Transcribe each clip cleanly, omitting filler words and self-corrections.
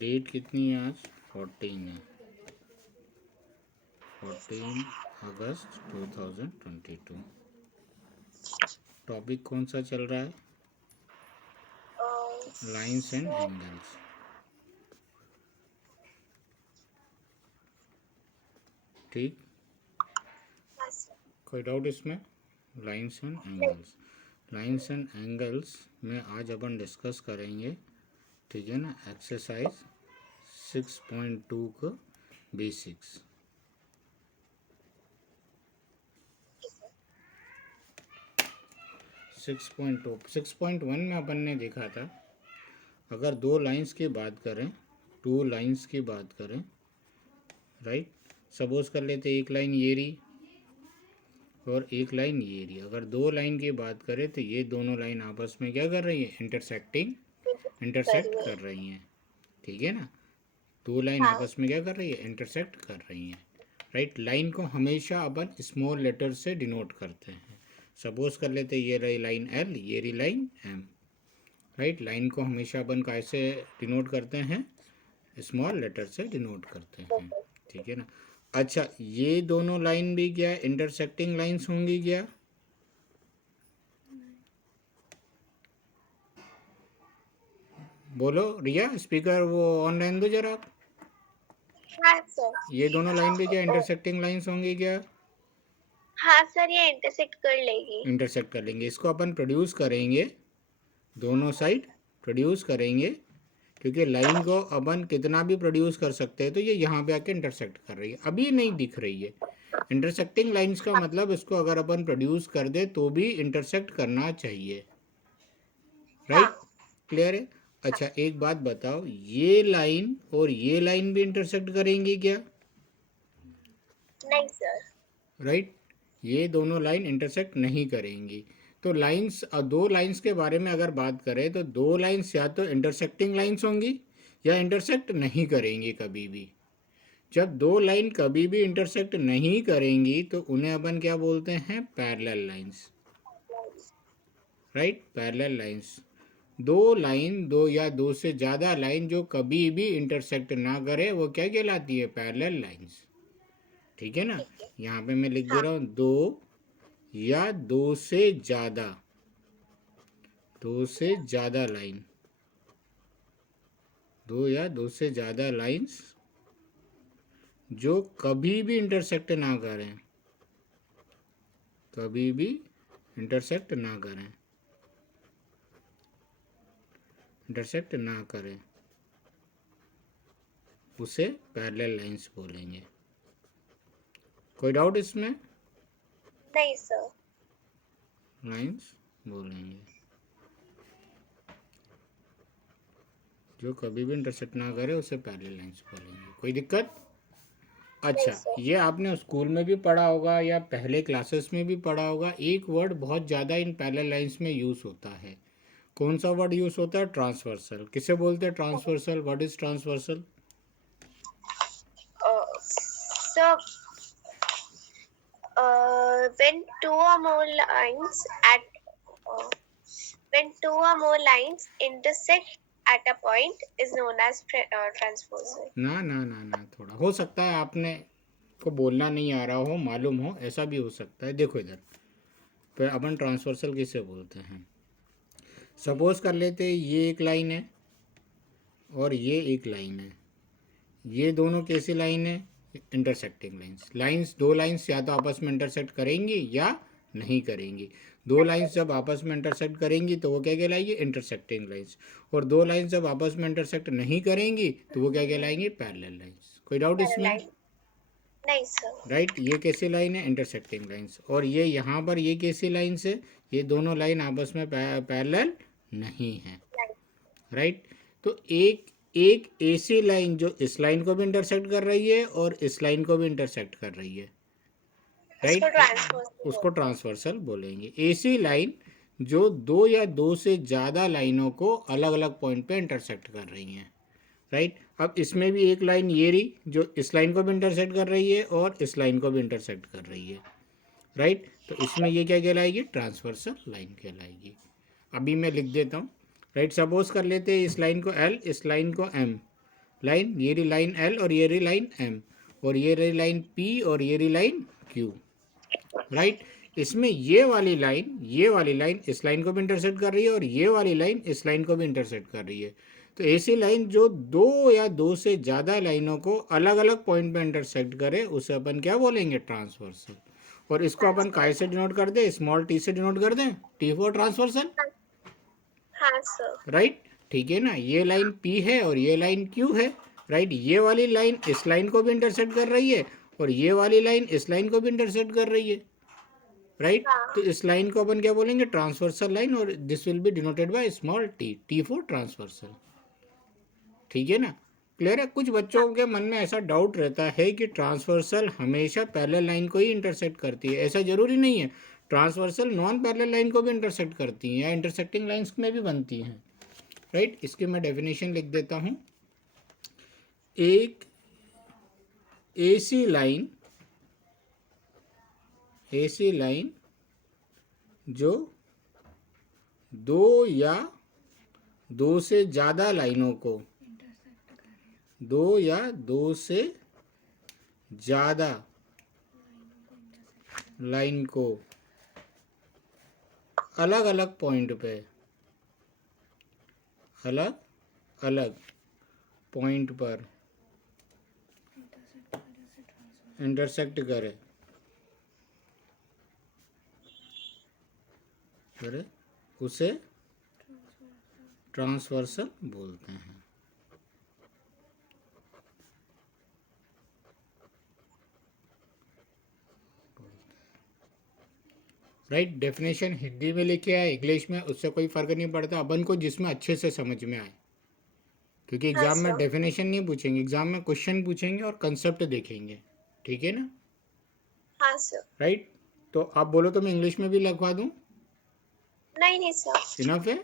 Date कितनी है आज? 14 है, 14 अगस्त 2022। टॉपिक कौन सा चल रहा है? Lines and angles. ठीक, कोई डाउट इसमें? Lines and angles, lines and angles में आज अपन डिस्कस करेंगे, ठीक है ना, एक्सरसाइज 6.2 का बेसिक्स। 6.1 में अपन ने देखा था, अगर दो लाइंस की बात करें, टू लाइंस की बात करें, राइट, सपोज कर लेते एक लाइन ये रही और एक लाइन ये रही। अगर दो लाइन की बात करें तो ये दोनों लाइन आपस में क्या कर रही है? इंटरसेक्ट कर रही हैं, ठीक है ना। दो लाइन आपस में क्या कर रही है? इंटरसेक्ट कर रही हैं, राइट। लाइन को हमेशा अपन स्मॉल लेटर से डिनोट करते हैं। सपोज कर लेते ये रही लाइन एल, ये रही लाइन एम, राइट। लाइन को हमेशा अपन कैसे डिनोट करते हैं? स्मॉल लेटर से डिनोट करते हैं, ठीक है ना। अच्छा, ये दोनों लाइन भी क्या इंटरसेक्टिंग लाइंस होंगी क्या? बोलो रिया, स्पीकर वो ऑनलाइन दो जरा। हाँ सर। ये दोनों लाइन भी क्या इंटरसेक्टिंग लाइंस होंगी क्या? हाँ सर, ये इंटरसेक्ट कर लेगी। इंटरसेक्ट कर लेंगे। इसको अपन प्रोड्यूस करेंगे, दोनों साइड प्रोड्यूस करेंगे, क्योंकि लाइन को अपन कितना भी प्रोड्यूस कर सकते हैं। तो ये यहाँ पे आके इंटरसेक्ट कर रही है, अभी नहीं दिख रही है। इंटरसेक्टिंग लाइंस का मतलब इसको अगर अपन प्रोड्यूस कर दे तो भी इंटरसेक्ट करना चाहिए, राइट। क्लियर है? अच्छा, एक बात बताओ, ये लाइन और ये लाइन भी इंटरसेक्ट करेंगी क्या? नहीं सर। राइट, ये दोनों लाइन इंटरसेक्ट नहीं करेंगी। तो लाइंस, दो लाइंस के बारे में अगर बात करें तो दो लाइंस या तो इंटरसेक्टिंग लाइंस होंगी या इंटरसेक्ट नहीं करेंगी कभी भी। जब दो लाइन कभी भी इंटरसेक्ट नहीं करेंगी तो उन्हें अपन क्या बोलते हैं? Parallel lines, right. Parallel lines, दो लाइन, दो या दो से ज़्यादा लाइन जो कभी भी इंटरसेक्ट ना करे वो क्या कहलाती है? पैरेलल लाइंस, ठीक है ना। यहाँ पे मैं लिख दे रहा हूँ दो या दो से ज़्यादा, दो से ज़्यादा लाइन, दो या दो से ज़्यादा लाइंस जो कभी भी इंटरसेक्ट ना करें, कभी भी इंटरसेक्ट ना करें, इंटरसेक्ट ना करें, उसे पैरेलल लाइंस बोलेंगे। कोई डाउट इसमें? नहीं सर। लाइंस बोलेंगे जो कभी भी इंटरसेक्ट ना करे, उसे पैरेलल लाइंस बोलेंगे। कोई दिक्कत? अच्छा, ये आपने स्कूल में भी पढ़ा होगा या पहले क्लासेस में भी पढ़ा होगा, एक वर्ड बहुत ज़्यादा इन पैरेलल लाइंस में यूज़ होता है। कौन सा वर्ड यूज़ होता है? ट्रांसवर्सल। किसे बोलते हैं transversal? What is transversal? Sir, when two or more lines at when two or more lines intersect at a point is known as transversal. ना ना ना ना, थोड़ा हो सकता है आपने को बोलना नहीं आ रहा हो, मालूम हो, ऐसा भी हो सकता है। देखो इधर, फिर अपन ट्रांसवर्सल किसे बोलते हैं? सपोज कर लेते ये एक लाइन है और ये एक लाइन है, ये दोनों कैसी लाइन है? Intersecting lines. लाइंस, दो लाइंस या तो आपस में इंटरसेक्ट करेंगी या नहीं करेंगी। दो लाइंस जब आपस में इंटरसेक्ट करेंगी तो वो क्या कहलाएगी? Intersecting lines. और दो लाइंस जब आपस में इंटरसेक्ट नहीं करेंगी तो वो क्या कहलाएंगी? Parallel lines. कोई डाउट इसमें? नहीं सर। राइट, ये कैसी लाइन है? Intersecting lines. और ये यहाँ पर ये कैसी लाइन है? ये दोनों लाइन आपस में पैरेलल नहीं है, राइट। तो एक एक ऐसी लाइन जो इस लाइन को भी इंटरसेक्ट कर रही है और इस लाइन को भी इंटरसेक्ट कर रही है, राइट, उसको ट्रांसवर्सल बोलेंगे। ऐसी लाइन जो दो या दो से ज़्यादा लाइनों को अलग अलग पॉइंट पे इंटरसेक्ट कर रही हैं, राइट। अब इसमें भी एक लाइन ये रही जो इस लाइन को भी इंटरसेक्ट कर रही है और इस लाइन को भी इंटरसेक्ट कर रही है, राइट। तो इसमें ये क्या कहलाएगी? ट्रांसवर्सल लाइन कहलाएगी। अभी मैं लिख देता हूँ, राइट। सपोज कर लेते हैं इस लाइन को एल, इस लाइन को एम, लाइन, ये रही लाइन एल और ये रही लाइन एम, और ये रही लाइन पी और ये रही लाइन क्यू, राइट। इसमें ये वाली लाइन इस लाइन को भी इंटरसेक्ट कर रही है और ये वाली लाइन इस लाइन को भी इंटरसेक्ट कर रही है। तो ऐसी लाइन जो दो या दो से ज़्यादा लाइनों को अलग अलग पॉइंट पे इंटरसेक्ट करे उसे अपन क्या बोलेंगे, ट्रांसवर्सल। और इसको अपन काय से डिनोट कर दें, स्मॉल टी से डिनोट कर दें, टी फॉर ट्रांसवर्सल, हाँ सर। राइट। ठीक है ना, ये लाइन P है और ये लाइन Q है, राइट। ये वाली लाइन इस लाइन को भी इंटरसेक्ट कर रही है और ये वाली लाइन इस लाइन को भी इंटरसेक्ट कर रही है, राइट। तो इस लाइन को अपन क्या बोलेंगे, ट्रांसवर्सल लाइन, और this will be denoted by small T, T for transversal. ठीक है ना, क्लियर है। कुछ बच्चों के मन में ऐसा डाउट रहता है कि ट्रांसवर्सल हमेशा पैरेलल लाइन को ही इंटरसेक्ट करती है, ऐसा जरूरी नहीं है। ट्रांसवर्सल नॉन पैरेलल लाइन को भी इंटरसेक्ट करती हैं या इंटरसेक्टिंग लाइंस में भी बनती हैं, राइट। इसकी मैं डेफिनेशन लिख देता हूँ। एक एसी लाइन जो दो या दो से ज़्यादा लाइनों को, दो या दो से ज़्यादा लाइन को अलग अलग पॉइंट पे, अलग अलग पॉइंट पर इंटरसेक्ट करे उसे ट्रांसवर्सल बोलते हैं, राइट। डेफिनेशन हिंदी में लिखे आए, इंग्लिश में, उससे कोई फ़र्क नहीं पड़ता, अपन को जिसमें अच्छे से समझ में आए, क्योंकि एग्ज़ाम में डेफिनेशन नहीं पूछेंगे, एग्ज़ाम में क्वेश्चन पूछेंगे और कंसेप्ट देखेंगे। ठीक है ना, हाँ सर। राइट। तो आप बोलो तो मैं इंग्लिश में भी लिखवा दूँ, नहीं सर। इनफ है।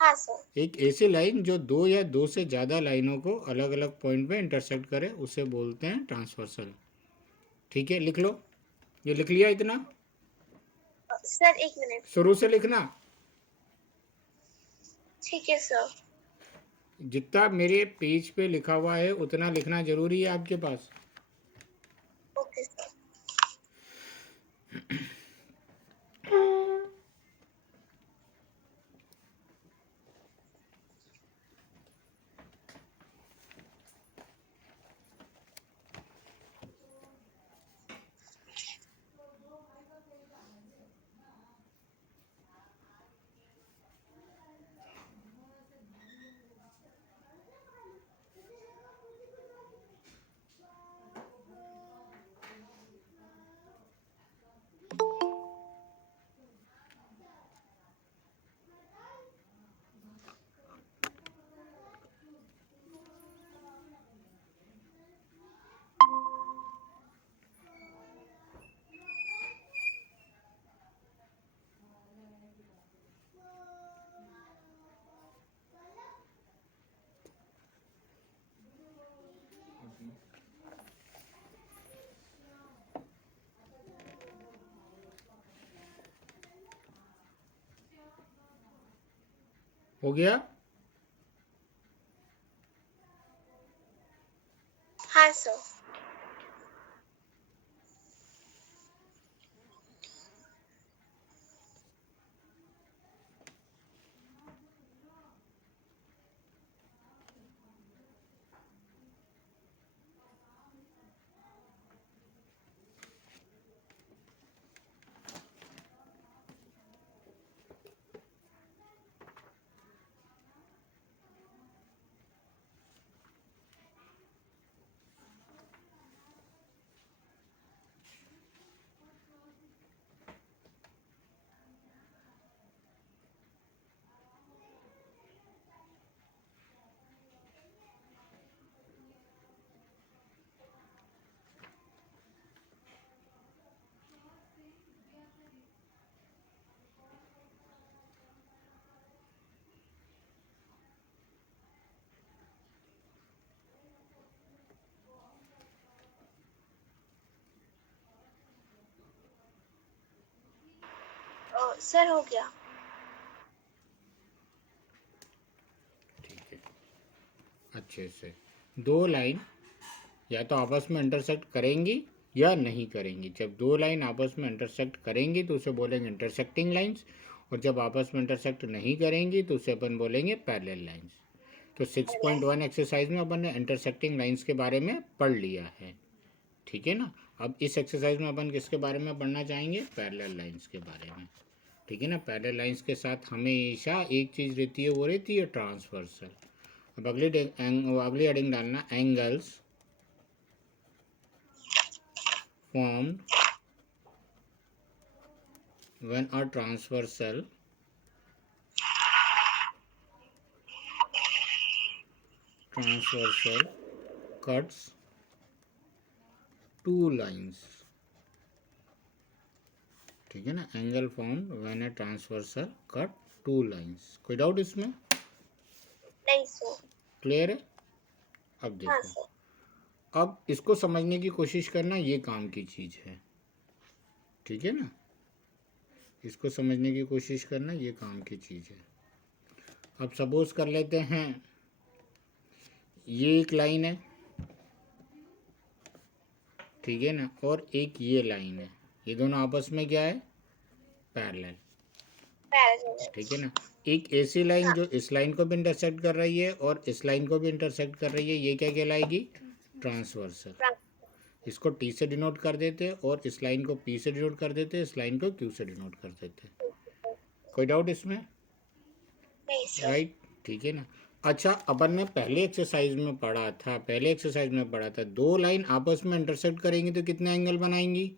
हाँ सर। एक ऐसी लाइन जो दो या दो से ज़्यादा लाइनों को अलग अलग पॉइंट पे इंटरसेक्ट करे उसे बोलते हैं ट्रांसवर्सल। ठीक है, लिख लो। ये लिख लिया इतना, सर एक मिनट। शुरू से लिखना, ठीक है सर। जितना मेरे पेज पे लिखा हुआ है उतना लिखना जरूरी है आपके पास। Okay sir. हो गया, हाँ सर। सर हो गया। ठीक है, अच्छे से। दो लाइन या तो आपस में इंटरसेक्ट करेंगी या नहीं करेंगी। जब दो लाइन आपस में इंटरसेक्ट करेंगी तो उसे बोलेंगे इंटरसेक्टिंग लाइंस, और जब आपस में इंटरसेक्ट नहीं करेंगी तो उसे अपन बोलेंगे पैरेलल लाइंस। तो 6.1 एक्सरसाइज में अपन ने इंटरसेक्टिंग लाइंस के बारे में पढ़ लिया है, ठीक है ना। अब इस एक्सरसाइज में अपन किसके बारे में पढ़ना चाहेंगे? पैरेलल लाइंस के बारे में, ठीक है ना। पैरेलल लाइंस के साथ हमेशा एक चीज़ रहती है, वो रहती है ट्रांसवर्सल। अब अगली हेडिंग डालना, angles formed when a transversal cuts two lines, ठीक है ना। Angle formed when a transversal cut two lines. कोई डाउट इसमें? नहीं सर। क्लियर है? अब हाँ देखो, सर। अब इसको समझने की कोशिश करना, ये काम की चीज़ है, ठीक है ना। इसको समझने की कोशिश करना, ये काम की चीज़ है। अब सपोज कर लेते हैं ये एक लाइन है, ठीक है ना, और एक ये लाइन है। ये दोनों आपस में क्या है? Parallel, parallel. ठीक है ना। एक ऐसी लाइन हाँ। जो इस लाइन को भी इंटरसेक्ट कर रही है और इस लाइन को भी इंटरसेक्ट कर रही है, ये क्या कहलाएगी? ट्रांसवर्सल। इसको टी से डिनोट कर देते और इस लाइन को पी से डिनोट कर देते, इस लाइन को क्यू से डिनोट कर देते। कोई डाउट इसमें? नहीं सर। राइट, ठीक है ना। अच्छा, अपन ने पहले एक्सरसाइज में पढ़ा था, दो लाइन आपस में इंटरसेक्ट करेंगी तो कितने एंगल बनाएंगी?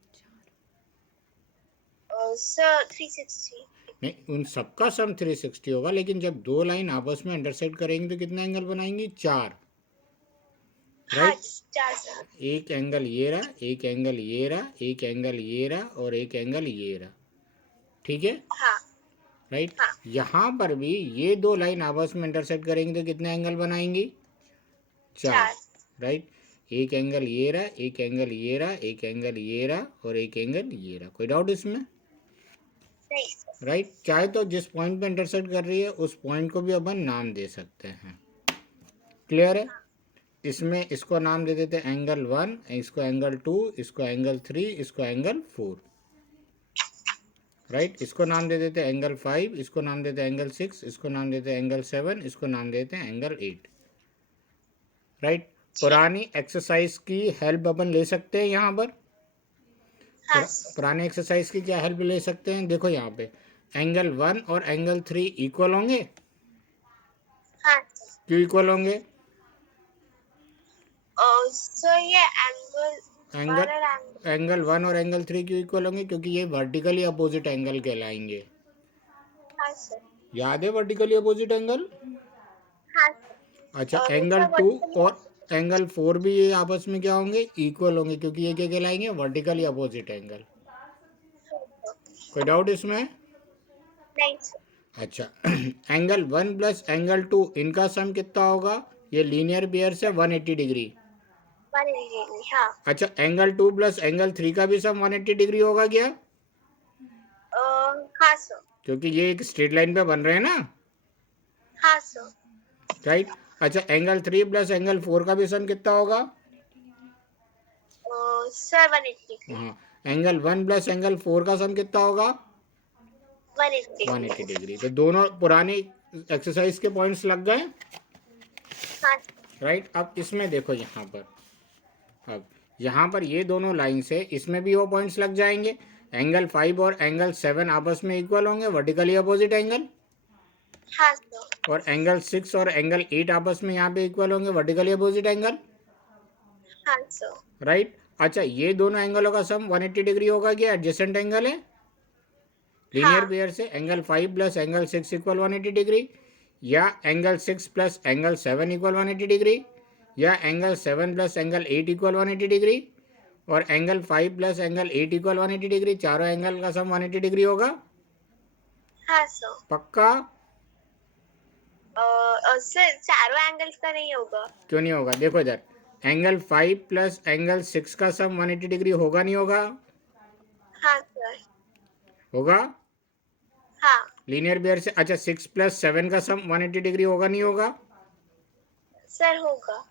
सर 360। नहीं, उन सबका सम 360 होगा, लेकिन जब दो लाइन आपस में इंटरसेक्ट करेंगी तो कितने एंगल बनाएंगी? 4, हाँ राइट। 4 सर। एक एंगल ये रहा, एक एंगल ये रहा, एक एंगल ये रहा और एक एंगल ये रहा, ठीक है, हाँ। राइट। हाँ। यहाँ पर भी ये दो लाइन आपस में इंटरसेक्ट करेंगी तो कितने एंगल बनाएंगी? 4, राइट। एक एंगल ये रहा, एक एंगल ये रहा, एक एंगल ये रहा और एक एंगल ये रहा। कोई डाउट इसमें? नहीं सर। राइट। चाहे तो जिस पॉइंट पे इंटरसेक्ट कर रही है उस पॉइंट को भी अपन नाम दे सकते हैं। क्लियर है? इसमें इसको नाम दे देते हैं एंगल 1, इसको एंगल 2, इसको एंगल 3, इसको एंगल 4, राइट। इसको नाम दे देते हैं एंगल 5, इसको नाम देते हैं एंगल 6, इसको नाम देते हैं एंगल 7, इसको नाम देते हैं एंगल 8, राइट। पुरानी एक्सरसाइज की हेल्प अपन ले सकते हैं यहाँ पर। हाँ पुराने एक्सरसाइज की क्या हेल्प ले सकते हैं? देखो यहाँ पे एंगल 1 और एंगल 3 इक्वल होंगे। हाँ सर। क्यों इक्वल होंगे? सर ये एंगल एंगल 1 और एंगल 3 क्यों इक्वल होंगे? क्योंकि ये वर्टिकली अपोजिट एंगल कहलाएंगे। हाँ सर। याद है वर्टिकली अपोजिट एंगल? हाँ अच्छा, सर। एंगल 2 और एंगल 4 भी ये आपस में क्या होंगे? इक्वल होंगे, क्योंकि ये क्या कहलाएंगे? Vertically opposite angle. कोई डाउट इसमें? नहीं सर। अच्छा, एंगल 1 प्लस एंगल 2 इनका सम कितना होगा? ये लीनियर पेयर से 180 डिग्री। 180 डिग्री। हाँ। अच्छा, एंगल 2 प्लस एंगल 3 का भी सम 180 डिग्री होगा क्या? हाँ सर। क्योंकि ये एक स्ट्रेट लाइन पे बन रहे हैं ना, हाँ सर। राइट। अच्छा, एंगल 3 प्लस एंगल 4 का भी सम कितना होगा? Sir 180 degree. हाँ, एंगल 1 प्लस एंगल 4 का सम कितना होगा? 180 डिग्री। तो दोनों पुरानी एक्सरसाइज के पॉइंट्स लग गए, हाँ राइट। अब इसमें देखो यहाँ पर, अब यहाँ पर ये दोनों लाइन्स है, इसमें भी वो पॉइंट्स लग जाएंगे। एंगल 5 और एंगल 7 आपस में इक्वल होंगे, वर्टिकली अपोजिट एंगल। हाँ सर। और एंगल 6 और एंगल 8 आपस में यहाँ पे इक्वल होंगे, वर्टिकली अपोजिट एंगल, हाँ सर। राइट। अच्छा, ये दोनों एंगलों का सम 180 डिग्री होगा क्या? एडजेसेंट एंगल है, लीनियर पेयर से। Angle 5 plus angle 6 equal 180 degree, या angle 6 plus angle 7 equal 180 degree, या angle 7 plus angle 8 equal 180 degree, और angle 5 plus angle 8 equal 180 degree. चारों एंगल का सम 180 डिग्री होगा। हाँ सर। पक्का? सर चारों एंगल्स का नहीं होगा। क्यों नहीं होगा? देखो इधर, एंगल 5 प्लस एंगल 6 का सम 180 डिग्री होगा नहीं होगा? हाँ सर। होगा, हाँ। लीनियर पेयर से। अच्छा, 6 प्लस 7 का सम 180 डिग्री होगा नहीं होगा? सर होगा।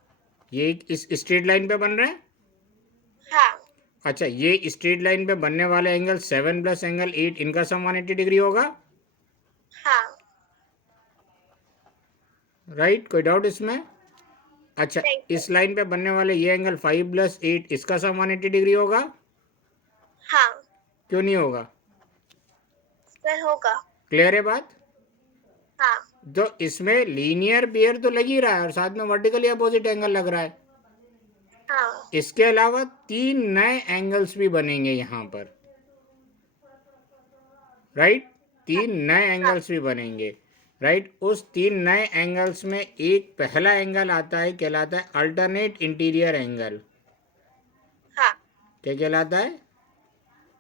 ये इस स्ट्रेट लाइन पे बन रहा है। हाँ। अच्छा, ये स्ट्रेट लाइन पे बनने वाले एंगल 7 प्लस एंगल 8, इनका सम 180 डिग्री होगा। हाँ। राइट, कोई डाउट इसमें? अच्छा, नहीं इस सर। लाइन पे बनने वाले ये एंगल 5 प्लस 8, इसका सम 180 डिग्री होगा। हाँ क्यों नहीं होगा? सर होगा। क्लियर है बात? हाँ। तो इसमें लीनियर पेयर तो लग ही रहा है और साथ में वर्टिकली अपोजिट एंगल लग रहा है। हाँ। इसके अलावा 3 नए एंगल्स भी बनेंगे यहाँ पर। राइट, 3 नए हाँ। एंगल्स भी बनेंगे। राइट, उस 3 नए एंगल्स में एक पहला एंगल आता है, कहलाता है अल्टरनेट इंटीरियर एंगल। हाँ। क्या कहलाता है?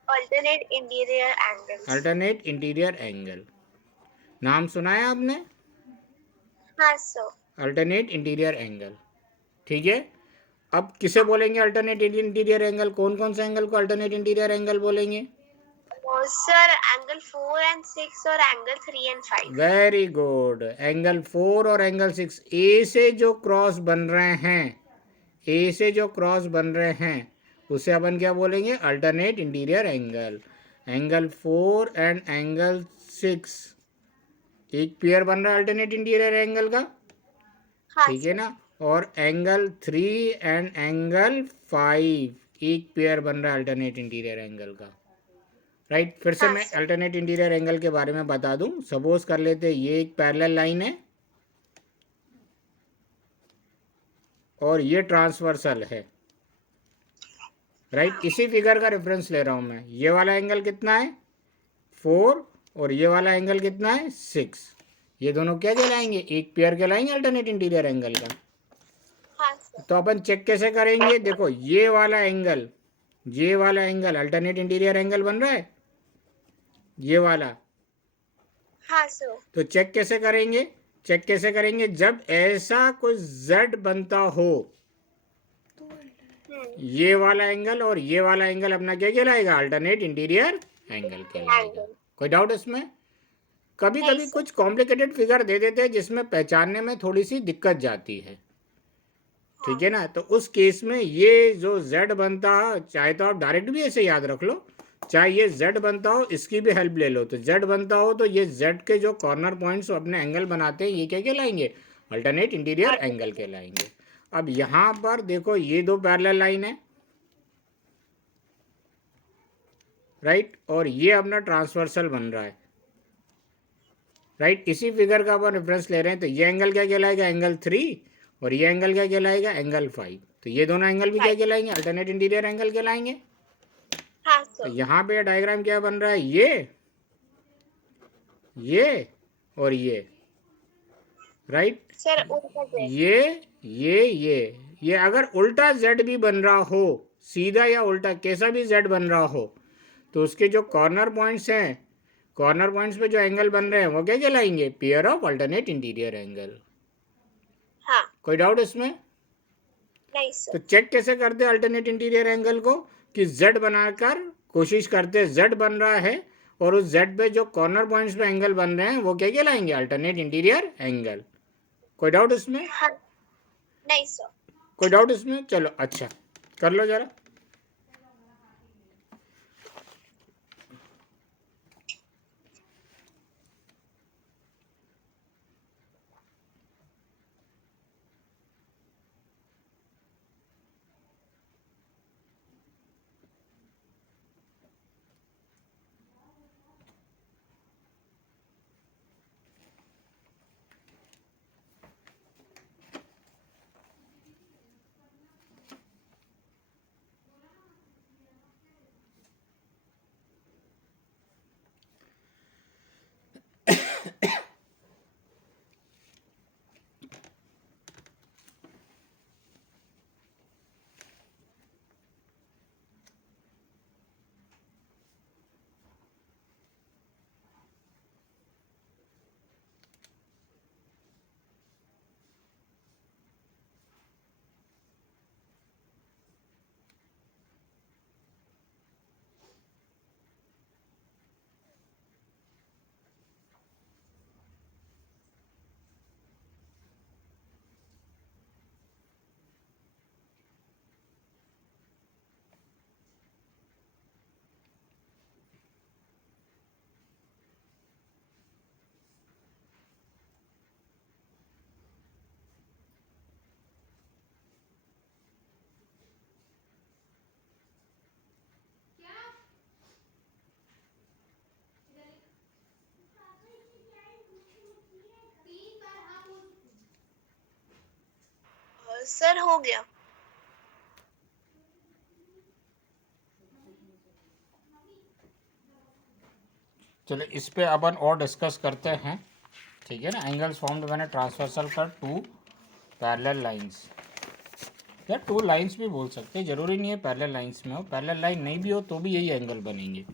Alternate interior angles. Alternate interior angle. नाम सुना है आपने? हाँ सर। Alternate interior angle. ठीक है, अब किसे हाँ। बोलेंगे अल्टरनेट इंटीरियर एंगल? कौन कौन से एंगल को अल्टरनेट इंटीरियर एंगल बोलेंगे? सर एंगल 4 एंड 6 और angle 3 and 5। Very good, angle 4 और एंगल 6 ए से जो क्रॉस बन रहे हैं, ए से जो क्रॉस बन रहे हैं उसे अपन क्या बोलेंगे? Alternate interior angle. Angle 4 and angle 6 एक पेयर बन रहा है अल्टरनेट इंटीरियर एंगल का। हाँ ठीक है सर। ना? और एंगल 3 एंड एंगल 5 एक पेयर बन रहा है अल्टरनेट इंटीरियर एंगल का। राइट, फिर से हाँ मैं सर। अल्टरनेट इंटीरियर एंगल के बारे में बता दूं। सपोज कर लेते हैं ये एक पैरेलल लाइन है और ये ट्रांसवर्सल है। राइट, इसी फिगर का रेफरेंस ले रहा हूं मैं। ये वाला एंगल कितना है? 4, और ये वाला एंगल कितना है? 6। ये दोनों क्या कहलाएंगे? एक पेयर कहलाएंगे अल्टरनेट इंटीरियर एंगल का। हाँ सर। तो अपन चेक कैसे करेंगे? देखो, ये वाला एंगल अल्टरनेट इंटीरियर एंगल बन रहा है, ये वाला। हाँ सर। तो चेक कैसे करेंगे? चेक कैसे करेंगे? जब ऐसा कोई z बनता हो, ये वाला एंगल और ये वाला एंगल अपना क्या कहलाएगा? अल्टरनेट इंटीरियर एंगल कहलाएगा। एंगल। कोई डाउट इसमें? कभी नहीं कभी सर। कुछ कॉम्प्लिकेटेड फिगर दे देते हैं जिसमें पहचानने में थोड़ी सी दिक्कत जाती है। हाँ। ठीक है ना? तो उस केस में ये जो z बनता है, चाहे तो आप डायरेक्ट भी ऐसे याद रख लो, चाहे ये z बनता हो इसकी भी हेल्प ले लो। तो z बनता हो तो ये z के जो कॉर्नर पॉइंट्स अपने एंगल बनाते हैं, ये क्या कहलाएंगे? अल्टरनेट इंटीरियर एंगल कहलाएंगे। अब यहाँ पर देखो, ये दो पैरेलल लाइन है। राइट, और ये अपना ट्रांसवर्सल बन रहा है। राइट, इसी फिगर का अपन रेफरेंस ले रहे हैं। तो ये एंगल क्या कहलाएगा? एंगल 3, और ये एंगल क्या कहलाएगा? एंगल 5। तो ये दोनों एंगल भी क्या कहलाएंगे? अल्टरनेट इंटीरियर एंगल कहलाएंगे। हाँ तो सर। यहाँ पे डायग्राम क्या बन रहा है? ये और ये। राइट, सर उल्टा जैसे। ये अगर उल्टा z भी बन रहा हो, सीधा या उल्टा कैसा भी z बन रहा हो, तो उसके जो कॉर्नर पॉइंट्स हैं, कॉर्नर पॉइंट्स पे जो एंगल बन रहे हैं वो क्या कहलाएंगे? Pair of alternate interior angle. हाँ। कोई डाउट इसमें? नहीं तो सर। चेक कैसे करते हैं अल्टरनेट इंटीरियर एंगल को? कि z बनाकर कोशिश करते हैं, z बन रहा है और उस z पे जो कॉर्नर पॉइंट्स पे एंगल बन रहे हैं वो क्या कहलाएंगे? Alternate interior angle. कोई डाउट इसमें? हाँ। नहीं सर। कोई डाउट इसमें? चलो अच्छा, कर लो जरा। सर हो गया. चलो इस पे अपन और डिस्कस करते हैं, ठीक है ना. एंगल्स फॉर्म्ड व्हेन ट्रांसवर्सल कर टू पैरेलल लाइंस, या टू लाइंस भी बोल सकते हैं, जरूरी नहीं है पैरेलल लाइंस में हो. पैरेलल लाइन नहीं भी हो तो भी यही एंगल बनेंगे,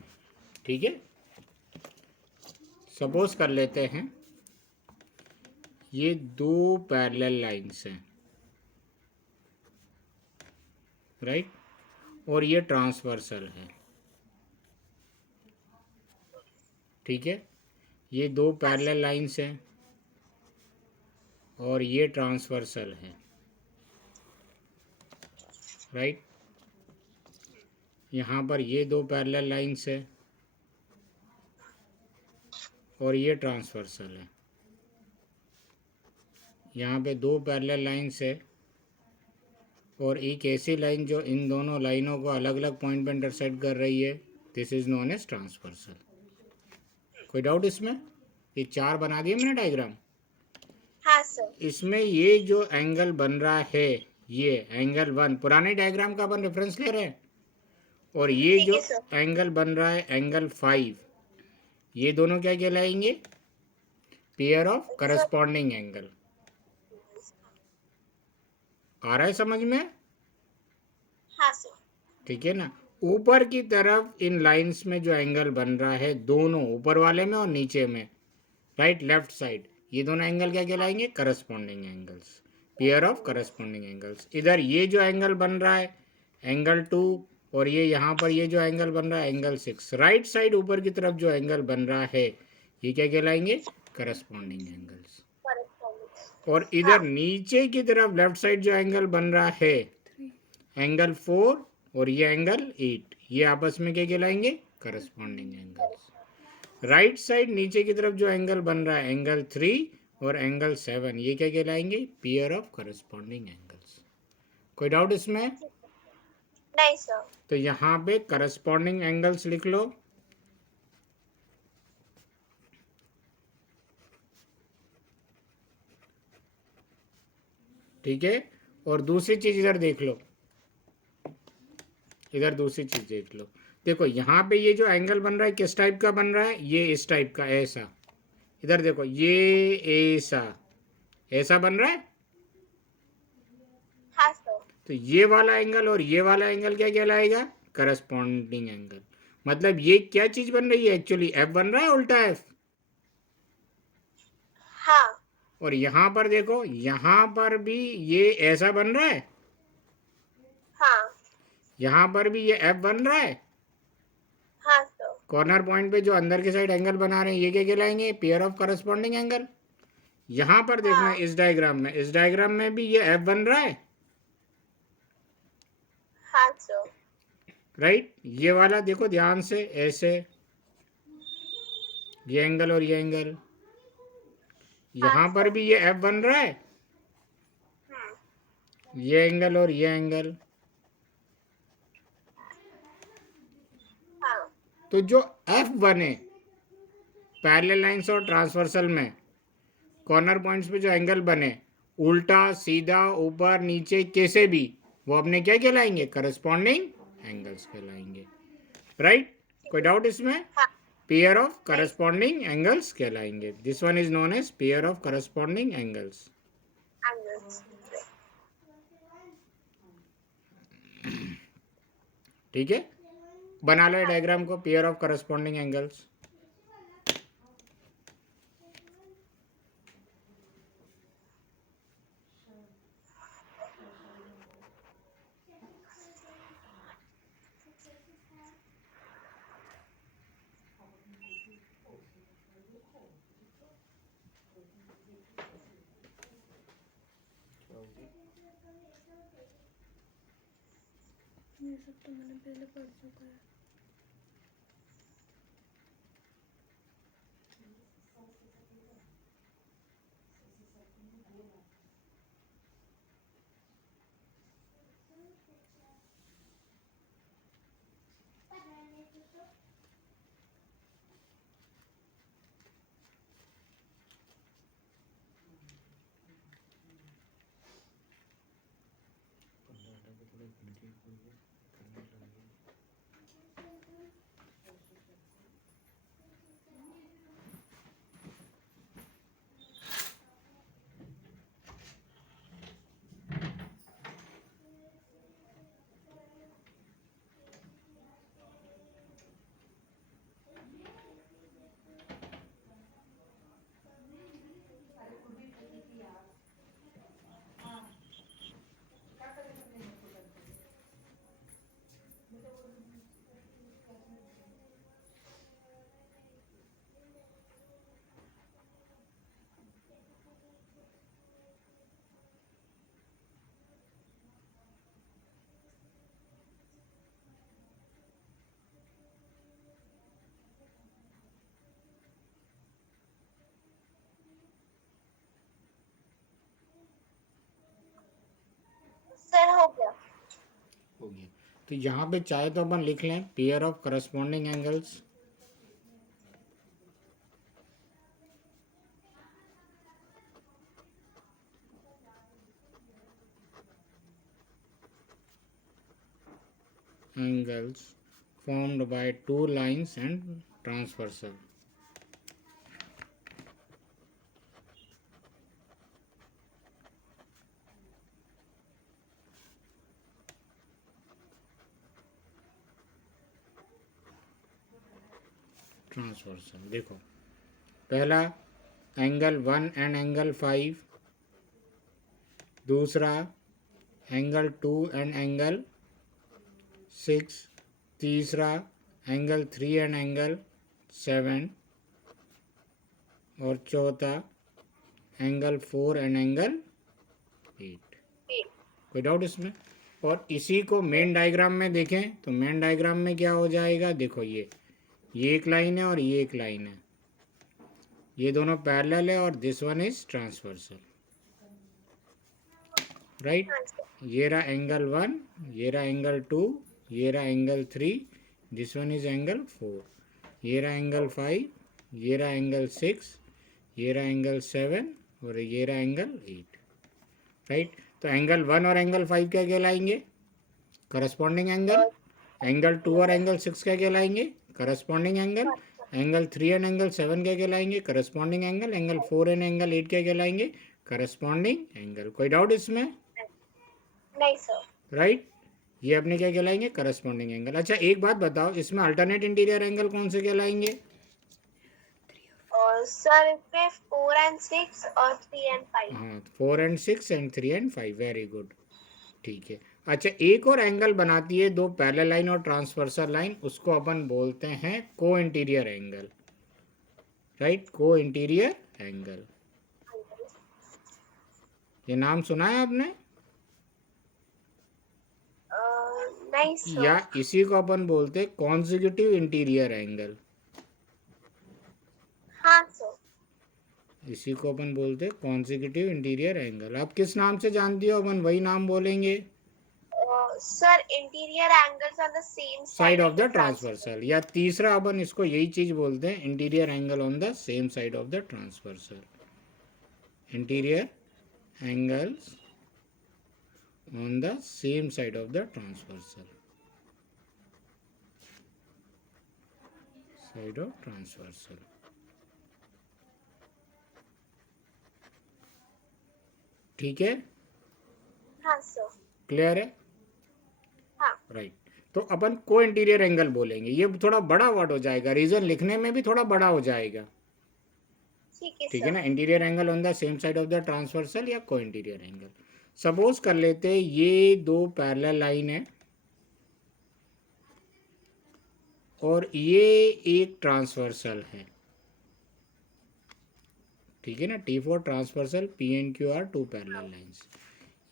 ठीक है. सपोज कर लेते हैं ये दो पैरेलल लाइंस हैं, राइट, और ये ट्रांसवर्सल है, ठीक है. ये दो पैरेलल लाइंस हैं और ये ट्रांसवर्सल है, राइट. यहाँ पर ये दो पैरेलल लाइंस है और ये ट्रांसवर्सल है. यहाँ पे दो पैरेलल लाइंस है और एक ऐसी लाइन जो इन दोनों लाइनों को अलग अलग पॉइंट पे इंटरसेक्ट कर रही है, this is known as transversal. कोई डाउट इसमें? ये चार बना दिए मैंने डायग्राम. हाँ सर. इसमें ये जो एंगल बन रहा है, ये एंगल 1 पुराने डायग्राम का अपन रेफरेंस ले रहे हैं, और ये ठीक जो है सर. एंगल बन रहा है एंगल 5, ये दोनों क्या कहलाएंगे? Pair of corresponding angle. आ रहा है समझ में? हाँ सर. ठीक है ना. ऊपर की तरफ इन लाइंस में जो एंगल बन रहा है, दोनों ऊपर वाले में और नीचे में, राइट लेफ्ट साइड, ये दोनों एंगल क्या कहलाएंगे? Corresponding angles, pair of corresponding angles. इधर ये जो एंगल बन रहा है एंगल 2, और ये यहाँ पर ये जो एंगल बन रहा है एंगल 6, राइट साइड ऊपर की तरफ जो एंगल बन रहा है ये क्या कहलाएंगे? Corresponding angles. और इधर नीचे की तरफ लेफ्ट साइड जो एंगल बन रहा है एंगल 4 और ये एंगल 8, ये आपस में क्या कहलाएंगे? Corresponding angles. राइट साइड नीचे की तरफ जो एंगल बन रहा है एंगल 3 और एंगल 7, ये क्या कहलाएंगे? Pair of corresponding angles. कोई डाउट इसमें? नहीं सर. तो यहाँ पे करस्पॉन्डिंग एंगल्स लिख लो. ठीक है. और दूसरी चीज इधर देख लो, इधर दूसरी चीज देख लो. देखो यहाँ पे ये जो एंगल बन रहा है किस टाइप का बन रहा है? ये इस टाइप का, ऐसा. इधर देखो ये ऐसा ऐसा बन रहा है. हाँ सर. तो ये वाला एंगल और ये वाला एंगल क्या कहलाएगा? Corresponding angle. मतलब ये क्या चीज बन रही है एक्चुअली? एफ बन रहा है, उल्टा एफ. हाँ. और यहाँ पर देखो, यहाँ पर भी ये ऐसा बन रहा है, हाँ. यहाँ पर भी ये एफ बन रहा है. हाँ सर. कॉर्नर पॉइंट पे जो अंदर की साइड एंगल बना रहे हैं ये क्या कहलाएंगे? Pair of corresponding angle. यहाँ पर देखना इस डायग्राम में भी ये एफ बन रहा है, हाँ सर. राइट. ये वाला देखो ध्यान से, ऐसे ये एंगल और ये एंगल, यहाँ पर भी ये एफ बन रहा है, ये एंगल और ये एंगल. हाँ. तो जो एफ बने पैरेलल लाइंस और ट्रांसवर्सल में, कॉर्नर पॉइंट्स पे जो एंगल बने, उल्टा सीधा ऊपर नीचे कैसे भी, वो अपने क्या कहलाएंगे? करस्पॉन्डिंग एंगल्स कहलाएंगे, राइट. कोई डाउट इसमें? हाँ. पेयर ऑफ करस्पॉन्डिंग एंगल्स कहलाएंगे. This one is known as pair of corresponding angles. Angles. ठीक है. बना लो डायग्राम को, पेयर ऑफ करस्पॉन्डिंग एंगल्स. ये सब तो मैंने पहले पढ़ चुका है. सर हो गया. हो गया. तो यहाँ पे चाहे तो अपन लिख लें pair of corresponding angles. angles formed by two lines and transversal. Transversal देखो, पहला एंगल 1 एंड एंगल 5, दूसरा एंगल 2 एंड एंगल 6, तीसरा एंगल 3 एंड एंगल 7, और चौथा एंगल 4 एंड एंगल 8. कोई डाउट इसमें? और इसी को मेन डायग्राम में देखें तो मेन डायग्राम में क्या हो जाएगा, देखो ये एक लाइन है और ये एक लाइन है, ये दोनों पैरेलल है और this one is transversal. Right. ये रहा एंगल 1, ये रहा एंगल 2, ये रहा angle 3, this one is angle 4, ये रहा एंगल 5, ये रहा एंगल 6, ये रहा एंगल 7 और ये रहा एंगल 8. राइट. तो एंगल 1 और एंगल 5 क्या कहलाएंगे? Corresponding angle. एंगल 2 और एंगल 6 क्या कहलाएंगे? Corresponding angle. Angle 3 and angle 7 क्या कहलाएंगे? Corresponding angle. Angle 4 and angle 8 क्या कहलाएंगे? Corresponding angle. कोई डाउट इसमें? नहीं सर. राइट. ये अपने क्या कहलाएंगे? Corresponding angle. अच्छा एक बात बताओ, इसमें अल्टरनेट इंटीरियर एंगल कौन से कहलाएंगे? और सर इसमें 4 and 6 और 3 and 5. हाँ, 4 and 6 and 3 and 5. Very good. ठीक है. अच्छा एक और एंगल बनाती है दो पैरेलल लाइन और ट्रांसवर्सल लाइन, उसको अपन बोलते हैं को इंटीरियर एंगल. राइट. को इंटीरियर एंगल. ये नाम सुना है आपने? नहीं सर. या इसी को अपन बोलते हैं कॉन्जिक्यूटिव इंटीरियर एंगल. हाँ सर. इसी को अपन बोलते हैं कॉन्जिक्यूटिव इंटीरियर एंगल. आप किस नाम से जानती हो? अपन वही नाम बोलेंगे. Sir interior angles on the same side of the transversal. या तीसरा अपन इसको यही चीज बोलते हैं interior angle on the same side of the transversal. Interior angles on the same side of the transversal. Side of transversal. ठीक है. हाँ सर. क्लियर है? हाँ. राइट. तो अपन को इंटीरियर एंगल बोलेंगे. ये थोड़ा बड़ा वर्ड हो जाएगा, रीजन लिखने में भी थोड़ा बड़ा हो जाएगा. ठीक है ना. Interior angle on the same side of the transversal या को इंटीरियर एंगल. सपोज कर लेते हैं ये दो पैरेलल लाइन है और ये एक ट्रांसवर्सल है. ठीक है ना. T4 transversal, P and Q are two parallel lines.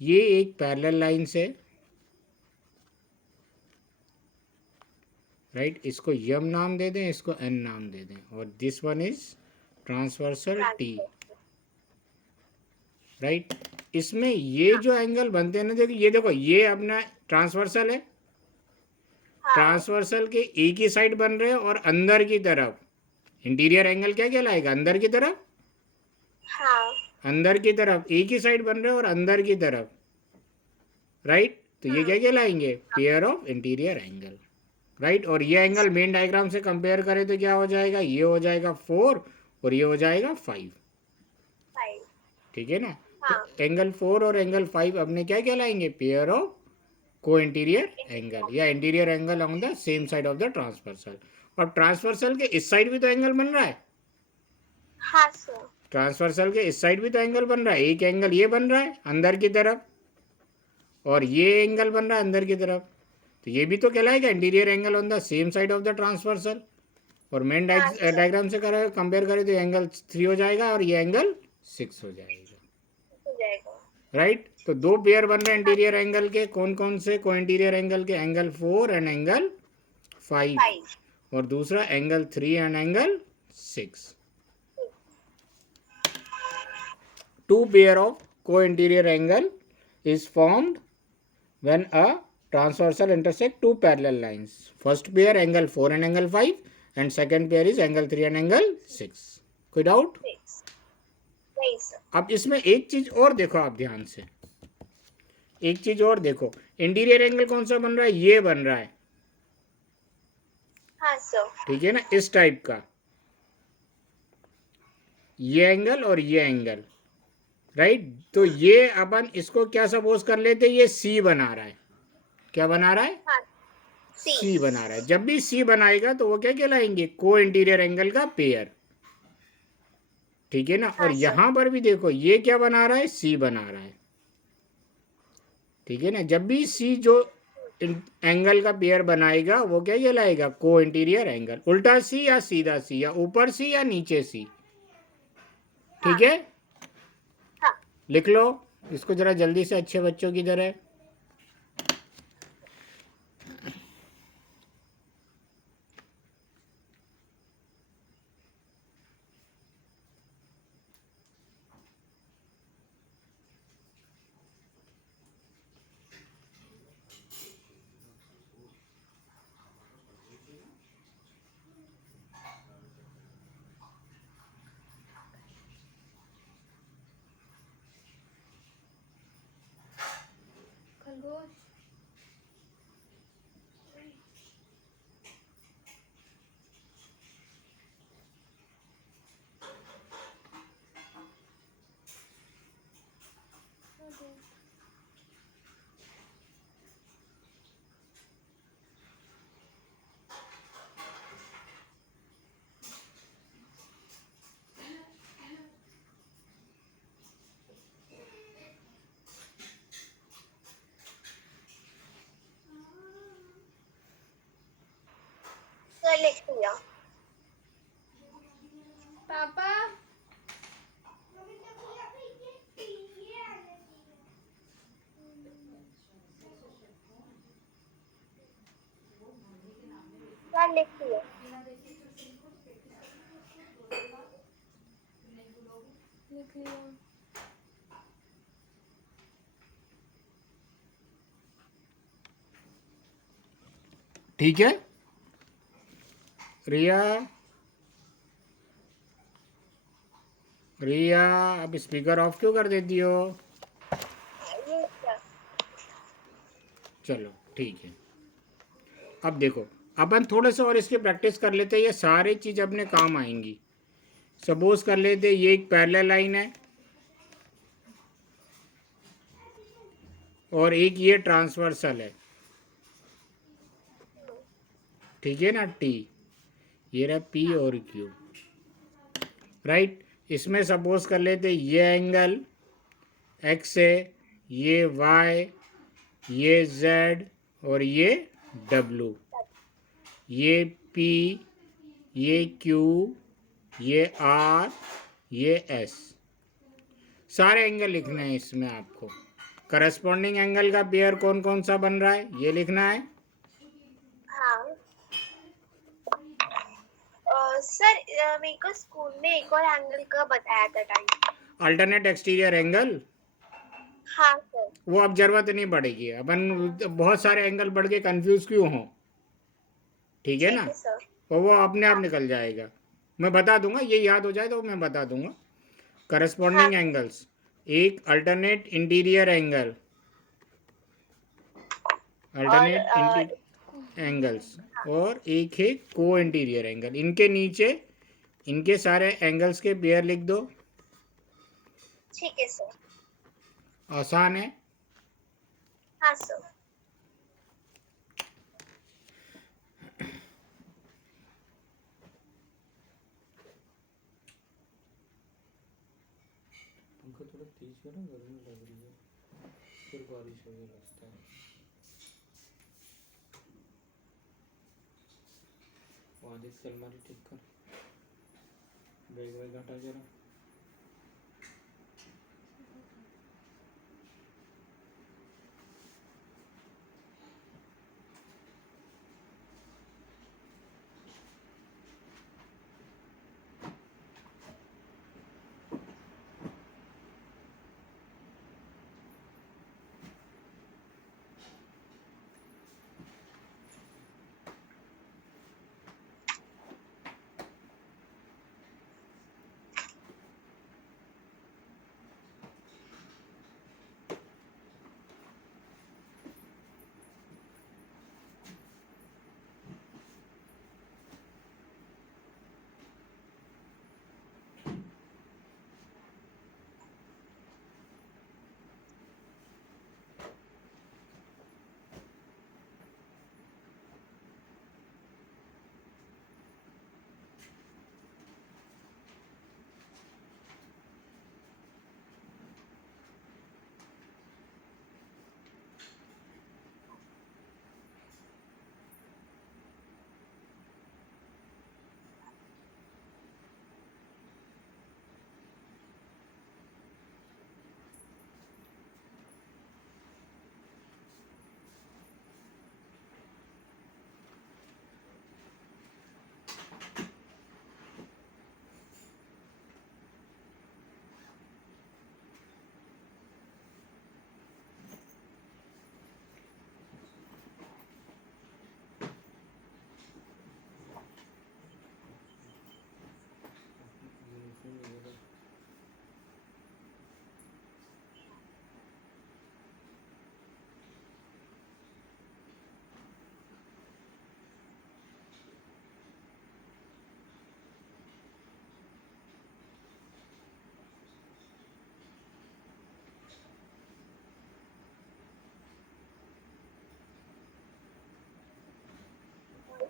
ये एक पैरेलल लाइन से. राइट. इसको यम नाम दे दें, इसको N नाम दे दें, और this one is transversal T. Right. इसमें ये जो एंगल बनते हैं ना, देखो ये, देखो ये अपना ट्रांसवर्सल है. ट्रांसवर्सल के एक ही साइड बन रहे हैं और अंदर की तरफ इंटीरियर एंगल क्या कहलाएगा? अंदर की तरफ. हाँ. अंदर की तरफ एक ही साइड बन रहे हैं और अंदर की तरफ. राइट. तो ये क्या कहलाएंगे? Pair of interior angle, right. और ये एंगल मेन डायग्राम से कंपेयर करें तो क्या हो जाएगा? ये हो जाएगा 4 और ये हो जाएगा 5, 5. ठीक है ना। हाँ. तो एंगल 4 और एंगल 5 अपने क्या कहलाएंगे? पेयर ऑफ को इंटीरियर एंगल या interior angle on the same side of the transversal. और ट्रांसवर्सल के इस साइड भी तो एंगल बन रहा है, हाँ सर. ट्रांसवर्सल के इस साइड भी तो एंगल बन रहा है। एक एंगल ये बन रहा है अंदर की तरफ और ये एंगल बन रहा है अंदर की तरफ, तो ये भी तो कहलाएगा interior angle on the same side of the transversal. और मेन डायग्राम से करें कंपेयर करें तो एंगल 3 हो जाएगा और ये एंगल 6 हो जाएगा, हो जाएगा. राइट। तो दो पेयर बन रहे हैं इंटीरियर एंगल के, कौन कौन से? को इंटीरियर एंगल के, एंगल 4 एंड एंगल 5, 5. और दूसरा angle 3 and angle 6। Two pair of co-interior angle is formed when a transversal intersect two parallel lines. First pair angle 4 and angle 5 and second pair is angle 3 and angle 6. कोई doubt? नहीं sir. अब इसमें एक चीज और देखो आप ध्यान से, एक चीज और देखो, इंटीरियर एंगल कौन सा बन रहा है? ये बन रहा है, हाँ सर. ठीक है ना, इस टाइप का ये एंगल और ये एंगल, राइट। तो ये अपन इसको क्या सपोज कर लेते? ये सी बना रहा है। क्या बना रहा है? हाँ. सी बना रहा है। जब भी सी बनाएगा तो वो क्या कहलाएंगे? को इंटीरियर एंगल का पेयर, ठीक है ना। और यहां पर भी देखो ये क्या बना रहा है? सी बना रहा है, ठीक है ना। जब भी सी जो एंगल का पेयर बनाएगा वो क्या कहलाएगा? को इंटीरियर एंगल। उल्टा सी या सीधा सी या ऊपर सी या नीचे सी, ठीक है। हाँ. लिख लो इसको जरा जल्दी से, अच्छे बच्चों की तरह। खरगोश. सर लिख दिया. पापा. सर लिख दिया. लिख लिया. ठीक है रिया, रिया अब स्पीकर ऑफ क्यों कर देती हो? ये क्या? चलो ठीक है। अब देखो अपन थोड़े से और इसकी प्रैक्टिस कर लेते हैं, ये सारी चीज़ अपने काम आएंगी। सपोज कर लेते ये एक पैरेलल लाइन है और एक ये ट्रांसवर्सल है, ठीक है ना। टी ये रहा पी और क्यू, राइट। इसमें सपोज कर लेते ये एंगल एक्स है, ये वाई, ये जेड और ये डब्लू, ये पी, ये क्यू, ये आर, ये एस, सारे एंगल लिखने हैं इसमें आपको। करस्पॉन्डिंग एंगल का पेयर कौन कौन सा बन रहा है ये लिखना है। हाँ. सर मेरे को स्कूल में एक और एंगल का बताया था टाइम. अल्टरनेट एक्सटीरियर एंगल, हाँ सर. वो अब जरूरत नहीं पड़ेगी, अपन बहुत सारे एंगल बढ़ के कंफ्यूज क्यों हो, ठीक है ना। सर. और वो अपने आप निकल जाएगा, मैं बता दूंगा, ये याद हो जाए तो मैं बता दूंगा। करस्पॉन्डिंग एंगल्स, एक alternate interior angle, alternate angles, और एक है को इंटीरियर एंगल। इनके नीचे इनके सारे एंगल्स के पेयर लिख दो। ठीक है सर। आसान है। हाँ सर। पंखा थोड़ा तेज करो, गर्मी लग रही है, फिर बारिश होने लगता है। वो आदित्य अलमारी ठीक कर, बैग वैग हटा जरा।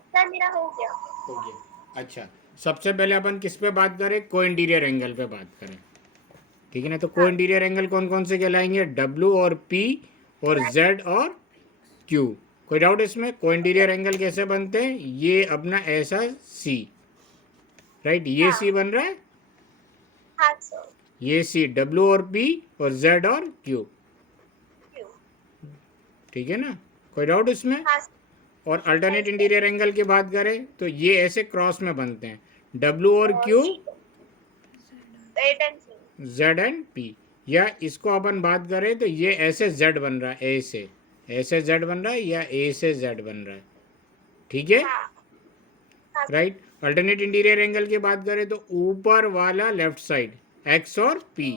सर मेरा हो गया। हो गया। अच्छा, सबसे पहले अपन किस पे बात करें? को इंटीरियर एंगल पे बात करें, ठीक है ना। तो को इंटीरियर एंगल कौन कौन से कहलाएंगे? डब्ल्यू और पी और जेड और क्यू। कोई डाउट इसमें? को इंटीरियर एंगल कैसे बनते हैं? ये अपना ऐसा सी, राइट, ये सी बन रहा है, हाँ सर। ये सी, डब्ल्यू और पी और जेड और क्यू, ठीक है ना। कोई डाउट इसमें? हाँ और अल्टरनेट इंटीरियर एंगल की बात करें तो ये ऐसे क्रॉस में बनते हैं, डब्ल्यू और क्यू, जेड एंड पी। या इसको अपन बात करें तो ये ऐसे जेड बन रहा है, ए से ऐसे जेड बन रहा है, या ए से जेड बन रहा है, ठीक है, राइट। अल्टरनेट इंटीरियर एंगल की बात करें तो ऊपर वाला लेफ्ट साइड एक्स और पी,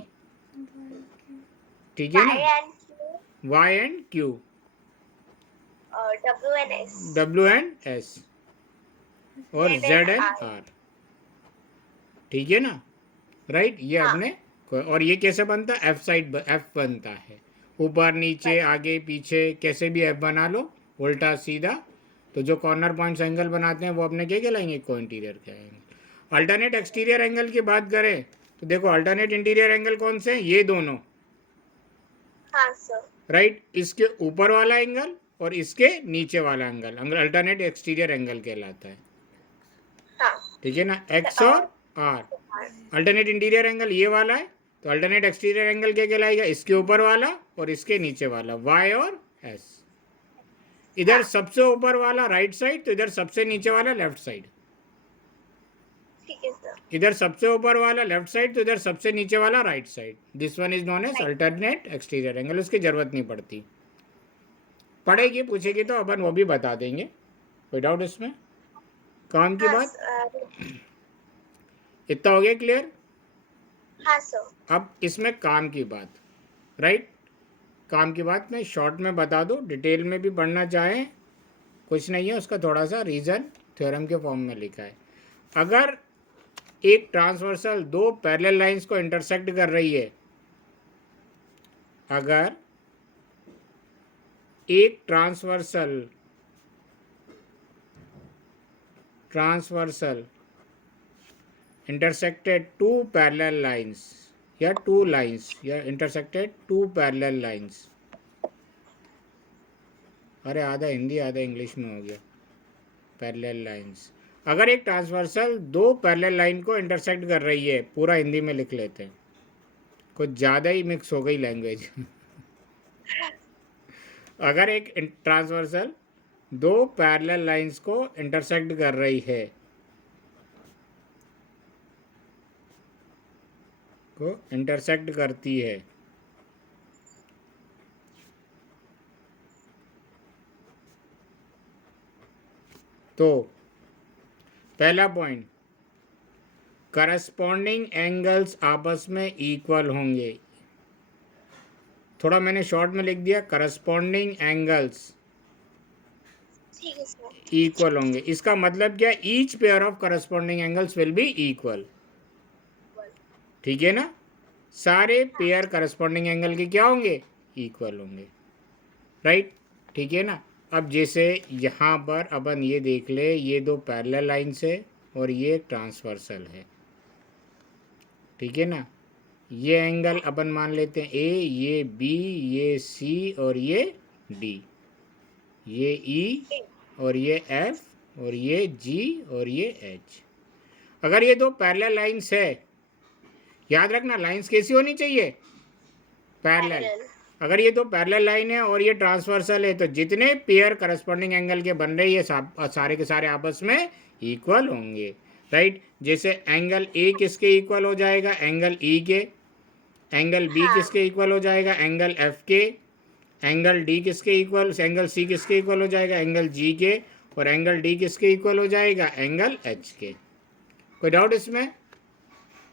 ठीक है ना, Y and Q, W and S, और जेड एंड आर, ठीक है ना, राइट। ये अपने और ये कैसे बनता है? एफ साइड एफ बनता है, ऊपर नीचे आगे पीछे कैसे भी एफ बना लो, उल्टा सीधा। तो जो कॉर्नर पॉइंट्स एंगल बनाते हैं वो अपने क्या कहलाएंगे? को इंटीरियर कहलाएंगे। अल्टरनेट एक्सटीरियर एंगल की बात करें तो देखो, अल्टरनेट इंटीरियर एंगल कौन से हैं? ये दोनों, हाँ सर। राइट। इसके ऊपर वाला एंगल और इसके नीचे वाला एंगल अल्टरनेट एक्सटीरियर एंगल कहलाता है, ठीक है ना, एक्स और आर। अल्टरनेट इंटीरियर एंगल ये वाला है, तो अल्टरनेट एक्सटीरियर एंगल क्या कहलाएगा? इसके ऊपर वाला और इसके नीचे वाला, वाई और एस। इधर सबसे ऊपर वाला राइट साइड, तो इधर सबसे नीचे वाला लेफ्ट साइड, ठीक है सर। इधर सबसे ऊपर वाला लेफ्ट साइड, तो इधर सबसे नीचे वाला right side. This one is known as alternate exterior angle. उसकी जरूरत नहीं पड़ती, पढ़ेगी पूछेगी तो अपन वो भी बता देंगे। कोई डाउट इसमें? काम की बात इतना हो गया क्लियर? हाँ सर। अब इसमें काम की बात, राइट। काम की बात मैं शॉर्ट में बता दूं, डिटेल में भी पढ़ना चाहें कुछ नहीं है, उसका थोड़ा सा रीज़न थ्योरम के फॉर्म में लिखा है। अगर एक ट्रांसवर्सल दो पैरेलल लाइंस को इंटरसेक्ट कर रही है, अगर एक transversal intersected two parallel lines या two lines या intersected two parallel lines, अरे आधा हिंदी आधा इंग्लिश में हो गया, पैरेलल लाइंस। अगर एक ट्रांसवर्सल दो पैरेलल लाइन को इंटरसेक्ट कर रही है, पूरा हिंदी में लिख लेते हैं, कुछ ज़्यादा ही मिक्स हो गई लैंग्वेज अगर एक ट्रांसवर्सल दो पैरेलल लाइंस को इंटरसेक्ट कर रही है, को इंटरसेक्ट करती है, तो पहला पॉइंट, करस्पॉन्डिंग एंगल्स आपस में इक्वल होंगे। थोड़ा मैंने शॉर्ट में लिख दिया, करस्पॉन्डिंग एंगल्स ठीक है सर। इक्वल होंगे। इसका मतलब क्या, each pair of corresponding angles will be equal. ठीक है ना, सारे पेयर करस्पॉन्डिंग एंगल के क्या होंगे, इक्वल होंगे, राइट। ठीक है ना। अब जैसे यहाँ पर अपन ये देख ले, ये दो पैरेलल लाइन्स है और ये ट्रांसवर्सल है, ठीक है ना। ये एंगल अपन मान लेते हैं ए, ये बी, ये सी और ये डी, ये ई और ये एफ और ये जी और ये एच। अगर ये दो पैरेलल लाइन्स है, याद रखना लाइन्स कैसी होनी चाहिए, पैरेलल। अगर ये दो पैरेलल लाइन है और ये ट्रांसवर्सल है, तो जितने पेयर करस्पॉन्डिंग एंगल के बन रहे हैं ये सारे के सारे आपस में इक्वल होंगे, राइट। जैसे एंगल ए किसके इक्वल हो जाएगा, एंगल ई के। एंगल बी किसके इक्वल हो जाएगा, एंगल एफ के। एंगल डी किसके इक्वल, एंगल सी किसके इक्वल हो जाएगा, एंगल जी के। और एंगल डी किसके इक्वल हो जाएगा, एंगल एच के। कोई डाउट इसमें?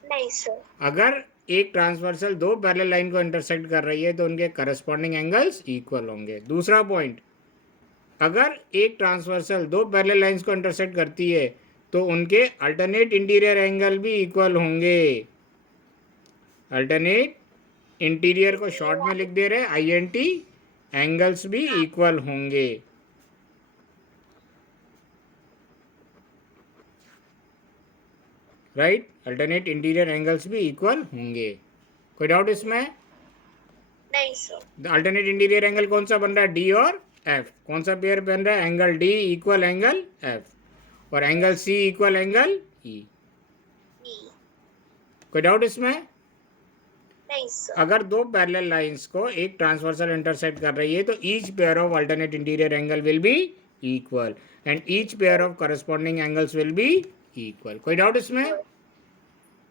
नहीं सर। अगर एक ट्रांसवर्सल दो पैरेलल लाइन को इंटरसेक्ट कर रही है तो उनके करस्पॉन्डिंग एंगल्स इक्वल होंगे। दूसरा पॉइंट, अगर एक ट्रांसवर्सल दो पैरेलल लाइंस को इंटरसेक्ट करती है तो उनके अल्टरनेट इंटीरियर एंगल भी इक्वल होंगे। अल्टरनेट इंटीरियर को शॉर्ट में लिख दे रहे INT, एंगल्स भी इक्वल होंगे, राइट। अल्टरनेट इंटीरियर एंगल्स भी इक्वल होंगे। कोई डाउट इसमें? नहीं सर। अल्टरनेट इंटीरियर एंगल कौन सा बन रहा है, डी और एफ। कौन सा पेयर बन रहा है, angle D equal angle F और angle C equal angle E. कोई डाउट इसमें? नहीं सर। अगर दो पैरेलल लाइंस को एक ट्रांसवर्सल इंटरसेक्ट कर रही है तो each pair of alternate interior angle will be equal and each pair of corresponding angles will be equal. कोई डाउट इसमें?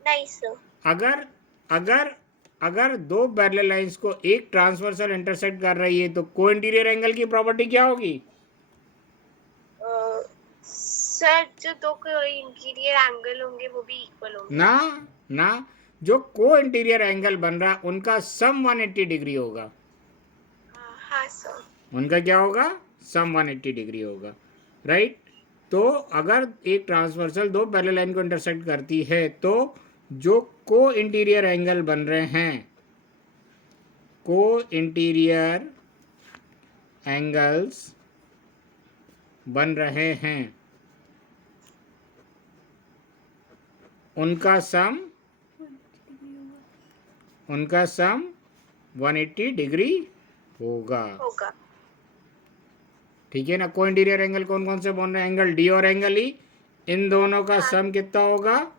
नहीं सर। अगर अगर अगर दो पैरेलल लाइंस को एक ट्रांसवर्सल इंटरसेक्ट कर रही है तो को इंटीरियर एंगल की प्रॉपर्टी क्या होगी? सर जो दो इंटीरियर एंगल होंगे वो भी इक्वल होंगे ना, जो को इंटीरियर एंगल बन रहा है उनका सम 180 डिग्री होगा। हाँ सर। उनका क्या होगा, सम 180 डिग्री होगा, राइट। तो अगर एक ट्रांसवर्सल दो पैरेलल लाइन को इंटरसेक्ट करती है तो जो को इंटीरियर एंगल बन रहे हैं, को इंटीरियर एंगल्स बन रहे हैं, उनका सम 180 डिग्री होगा। ठीक है ना। को इंटीरियर एंगल कौन कौन से बन रहे हैं, एंगल डी और एंगल ई, इन दोनों का सम कितना होगा,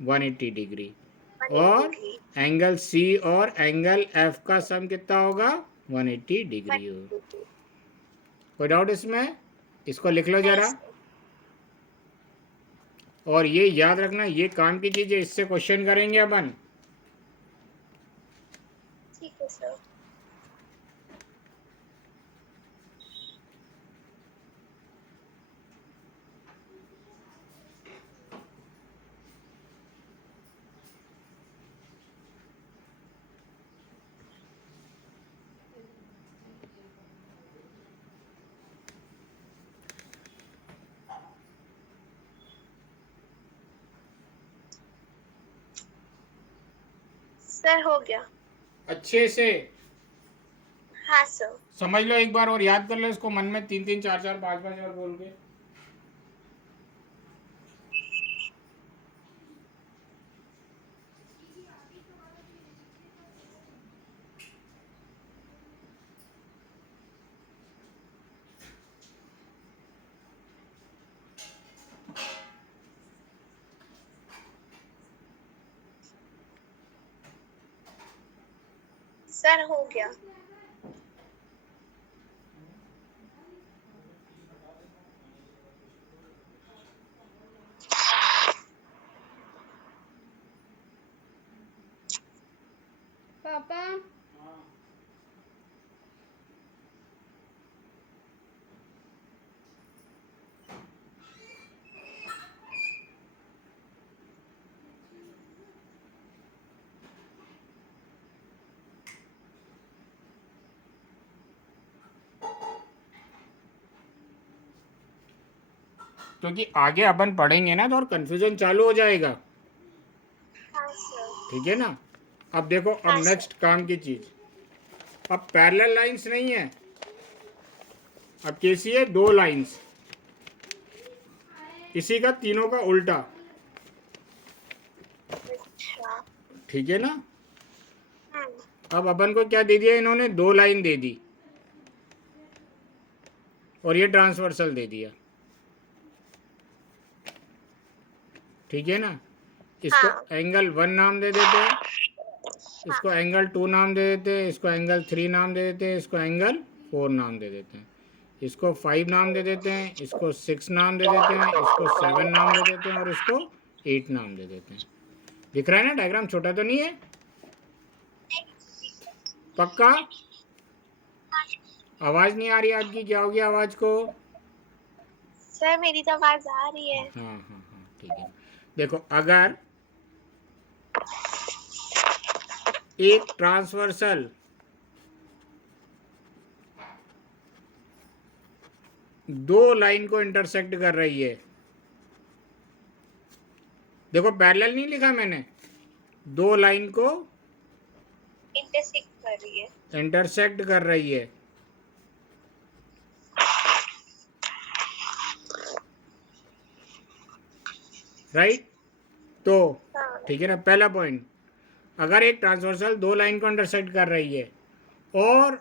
180 डिग्री। और एंगल सी और एंगल एफ का सम कितना होगा, 180 डिग्री होगा। कोई डाउट इसमें? इसको लिख लो जरा। और ये याद रखना, ये काम की चीज़ है, इससे क्वेश्चन करेंगे अपन। ठीक है सर। सर हो गया. अच्छे से हाँ सर. समझ लो एक बार और याद कर लो इसको मन में, 3 3 4 4 5 5 और बोल के. सर हो गया. पापा क्योंकि आगे अपन पढ़ेंगे ना तो और कंफ्यूजन चालू हो जाएगा. हाँ सर. ठीक है ना. अब देखो, अब हाँ, नेक्स्ट काम की चीज, अब पैरेलल लाइंस नहीं है, अब कैसी है, 2 लाइंस, इसी का तीनों का उल्टा. अच्छा. ठीक है ना. हम्म. अब अपन को क्या दे दिया इन्होंने, 2 लाइन दे दी और ये ट्रांसवर्सल दे दिया. ठीक है ना. इसको हाँ. एंगल 1 नाम दे देते हैं, इसको एंगल 2 नाम दे देते हैं, इसको एंगल 3 नाम दे देते हैं, इसको एंगल 4 नाम दे देते हैं, इसको 5 नाम दे देते हैं, इसको 6 नाम दे देते हैं, इसको 7 नाम दे देते हैं और इसको 8 नाम दे देते हैं. दिख रहा है ना, डायग्राम छोटा तो नहीं है. पक्का. आवाज नहीं आ रही आपकी, क्या हो गया आवाज को. सर मेरी तो आवाज आ रही है. हाँ हाँ हाँ ठीक है. देखो, अगर एक ट्रांसवर्सल दो लाइन को इंटरसेक्ट कर रही है, देखो पैरेलल नहीं लिखा मैंने, 2 लाइन को इंटरसेक्ट कर रही है. इंटरसेक्ट कर रही है. राइट. तो हाँ. ठीक है ना. पहला पॉइंट, अगर एक ट्रांसवर्सल 2 लाइन को इंटरसेक्ट कर रही है और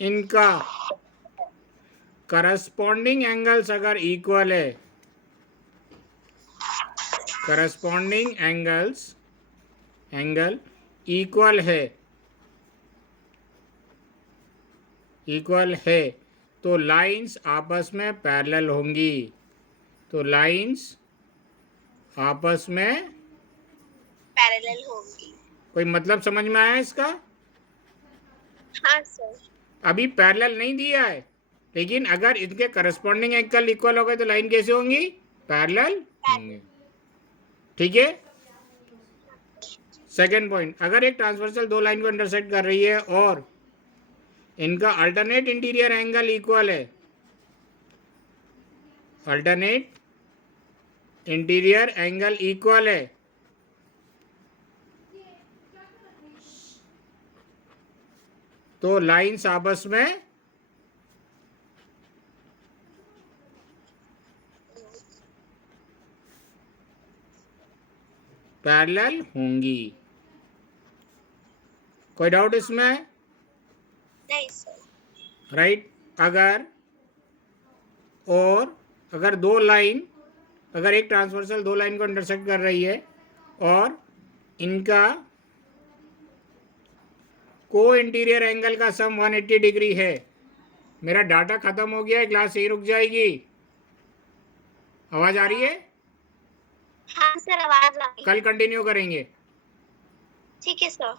इनका करस्पॉन्डिंग एंगल्स अगर इक्वल है, करस्पॉन्डिंग एंगल इक्वल है तो लाइंस आपस में पैरेलल होंगी. तो लाइंस आपस में पैरेलल होंगी. कोई मतलब समझ में आया इसका. हाँ सर. अभी पैरेलल नहीं दिया है, लेकिन अगर इनके करस्पॉन्डिंग एंगल इक्वल हो गए तो लाइन कैसे होंगी, पैरेलल होंगे. ठीक है. सेकंड पॉइंट, अगर एक ट्रांसवर्सल 2 लाइन को इंटरसेक्ट कर रही है और इनका अल्टरनेट इंटीरियर एंगल इक्वल है, अल्टरनेट इंटीरियर एंगल इक्वल है, तो लाइंस आपस में पैरेलल होंगी. कोई डाउट इसमें. नहीं सर. राइट. अगर दो लाइन, अगर एक ट्रांसवर्सल 2 लाइन को इंटरसेक्ट कर रही है और इनका को इंटीरियर एंगल का सम 180 डिग्री है. मेरा डाटा खत्म हो गया है, क्लास यही रुक जाएगी. आवाज आ रही है. हाँ सर आवाज आ रही है. कल कंटिन्यू करेंगे. ठीक है सर.